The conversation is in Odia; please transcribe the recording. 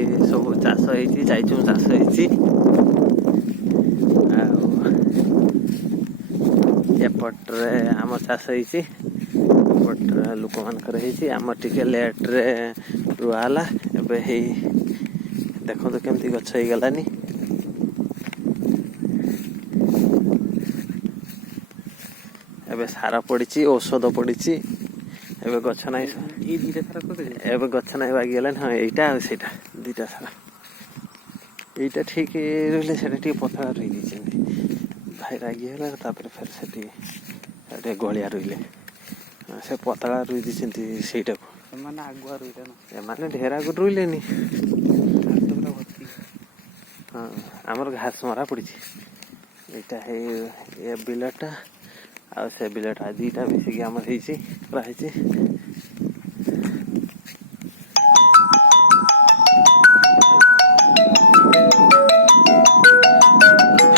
ଏଠି ସବୁ ଚାଷ ହେଇଛି, ଯାଇଛୁ ଚାଷ ହେଇଛି। ଆଉ ଏପଟରେ ଆମର ଚାଷ ହେଇଛି, ଏପଟରେ ଲୋକମାନଙ୍କର ହେଇଛି। ଆମର ଟିକେ ଲେଟ୍ରେ ରୁଆ ହେଲା। ଏବେ ହେଇ ଦେଖନ୍ତୁ କେମିତି ଗଛ ହେଇଗଲାନି। ଏବେ ସାର ପଡ଼ିଛି, ଔଷଧ ପଡ଼ିଛି। ଏବେ ଗଛ ନାହିଁ, ଏଇ ଦିଟା ସାର କରିଦେବେ। ଏବେ ଗଛ ନାହିଁ ବାଗିଗଲାନି। ହଁ, ଏଇଟା ଆଉ ସେଇଟା ଦୁଇଟା ସାର। ଏଇଟା ଠିକ୍ ରହିଲେ ସେଇଟା ଟିକେ ପତଳା ରହିଯାଇଛନ୍ତି। ଭାଇ ରାଗିଗଲା, ତାପରେ ଫେର ସେଠି ଟିକେ ଗଳିଆ ରହିଲେ, ସେ ପତଳା ରୁଇ ଦେଇଛନ୍ତି ସେଇଟାକୁ। ସେମାନେ ଆଗୁଆ ରୁଇଲେ ନା, ଏମାନେ ଢେର ଆଗରୁ ରୁଇଲେନି। ଘାସ ପୁରା ଭର୍ତ୍ତି। ହଁ, ଆମର ଘାସ ମରା ପଡ଼ିଛି। ଏଇଟା ହେଇ ଏ ବିଲଟା ଆଉ ସେ ବିଲଟା ଦୁଇଟା ମିଶିକି ଆମର ହେଇଛି, କରାହେଇଛି।